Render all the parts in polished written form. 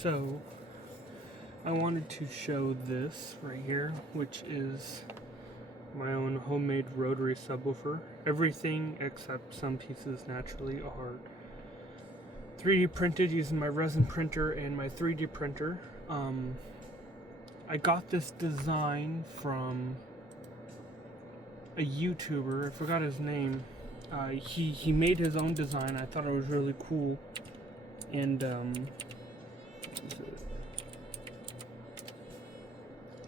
So, I wanted to show this right here, which is my own homemade rotary subwoofer. Everything except some pieces naturally are 3D printed using my resin printer and my 3D printer. I got this design from a YouTuber. I forgot his name. He made his own design. I thought it was really cool. And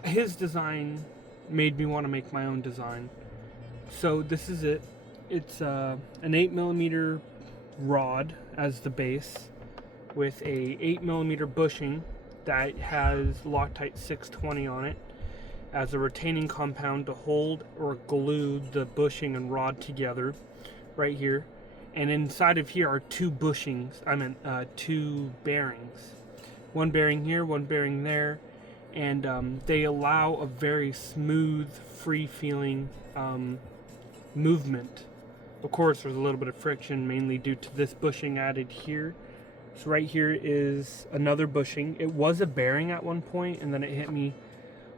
his design made me want to make my own design. So this is it. It's an 8mm rod as the base with a 8mm bushing that has Loctite 620 on it as a retaining compound to hold or glue the bushing and rod together right here. And inside of here are two bearings. One bearing here, one bearing there. And they allow a very smooth, free-feeling movement. Of course, there's a little bit of friction, mainly due to this bushing added here. So right here is another bushing. It was a bearing at one point, and then it hit me,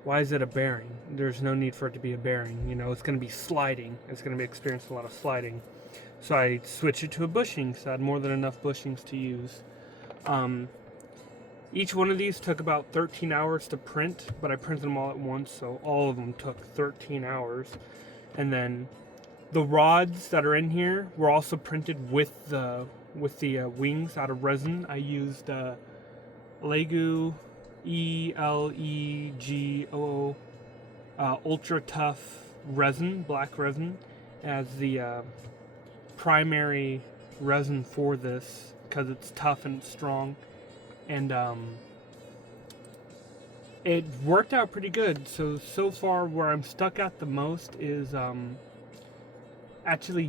why is it a bearing? There's no need for it to be a bearing. You know, it's going to be sliding. It's going to be experiencing a lot of sliding. So I switched it to a bushing, so I had more than enough bushings to use. Each one of these took about 13 hours to print, but I printed them all at once, so all of them took 13 hours. And then the rods that are in here were also printed with the wings out of resin. I used Legu ELEGO ultra tough resin, black resin, as the primary resin for this because it's tough and strong. And it worked out pretty good. So far where I'm stuck at the most is actually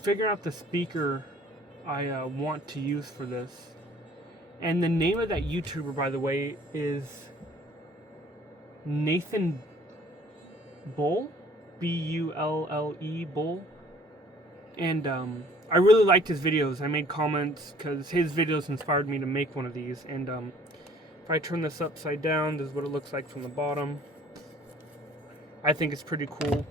figuring out the speaker I want to use for this. And the name of that YouTuber, by the way, is Nathan Bulle, B-U-L-L-E, Bull. And I really liked his videos. I made comments because his videos inspired me to make one of these. And if I turn this upside down, this is what it looks like from the bottom. I think it's pretty cool.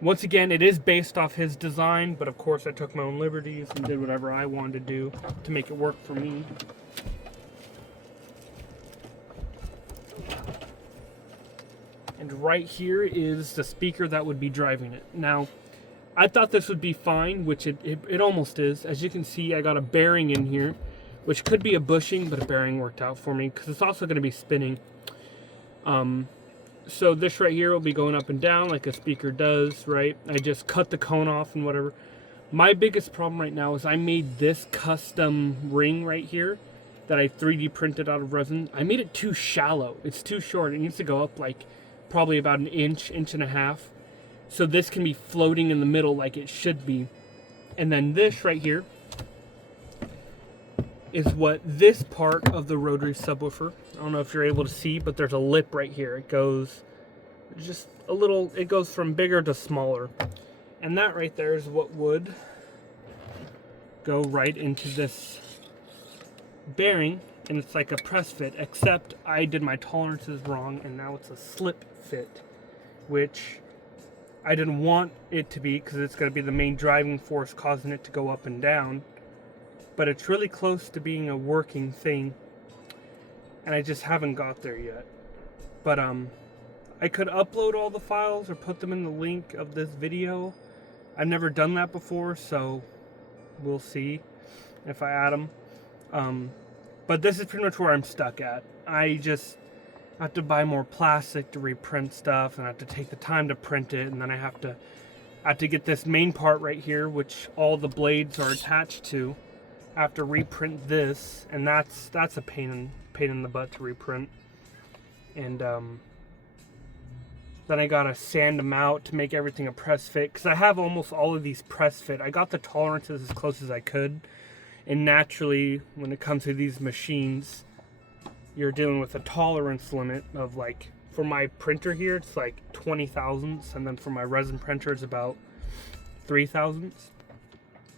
Once again, it is based off his design, but of course I took my own liberties and did whatever I wanted to do to make it work for me. And right here is the speaker that would be driving it. Now, I thought this would be fine, which it almost is. As you can see, I got a bearing in here, which could be a bushing, but a bearing worked out for me because it's also going to be spinning. So this right here will be going up and down like a speaker does, right? I just cut the cone off and whatever. My biggest problem right now is I made this custom ring right here that I 3D printed out of resin. I made it too shallow. It's too short. It needs to go up like probably about an inch and a half. So this can be floating in the middle like it should be. And then this right here is what this part of the rotary subwoofer, I don't know if you're able to see, but there's a lip right here. It goes just a little, it goes from bigger to smaller. And that right there is what would go right into this bearing. And it's like a press fit, except I did my tolerances wrong and now it's a slip fit, which I didn't want it to be because it's going to be the main driving force causing it to go up and down. But it's really close to being a working thing. And I just haven't got there yet. But I could upload all the files or put them in the link of this video. I've never done that before, so we'll see if I add them. But this is pretty much where I'm stuck at. I just have to buy more plastic to reprint stuff, and I have to take the time to print it, and then I have to get this main part right here, which all the blades are attached to. I have to reprint this, and that's a pain in the butt to reprint. And then I gotta sand them out to make everything a press fit, because I have almost all of these press fit. I got the tolerances as close as I could, and naturally when it comes to these machines you're dealing with a tolerance limit of, like, for my printer here it's like 20 thousandths, and then for my resin printer it's about 3 thousandths.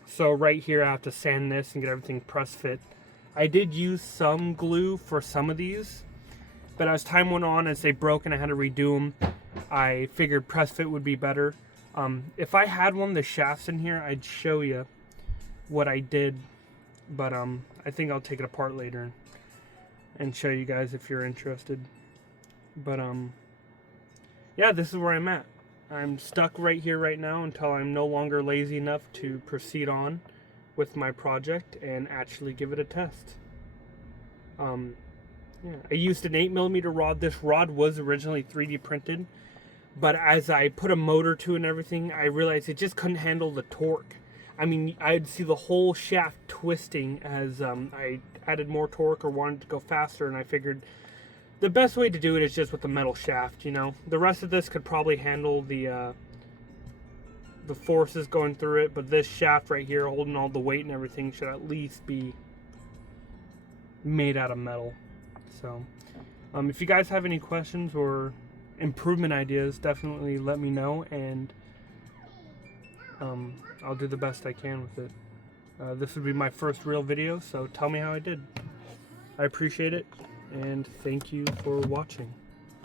So right here I have to sand this and get everything press fit I did use some glue for some of these, but as time went on, as they broke and I had to redo them, I figured press fit would be better. If I had one of the shafts in here, I'd show you what I did, but I think I'll take it apart later and show you guys if you're interested. But yeah, this is where I'm at. I'm stuck right here right now until I'm no longer lazy enough to proceed on with my project and actually give it a test. Yeah, I used an 8mm rod. This rod was originally 3D printed, but as I put a motor to it and everything, I realized it just couldn't handle the torque. I mean, I'd see the whole shaft twisting as I added more torque or wanted to go faster, and I figured the best way to do it is just with the metal shaft, you know. The rest of this could probably handle the forces going through it, but this shaft right here holding all the weight and everything should at least be made out of metal. So if you guys have any questions or improvement ideas, definitely let me know, and I'll do the best I can with it. This would be my first real video, so tell me how I did. I appreciate it, and thank you for watching.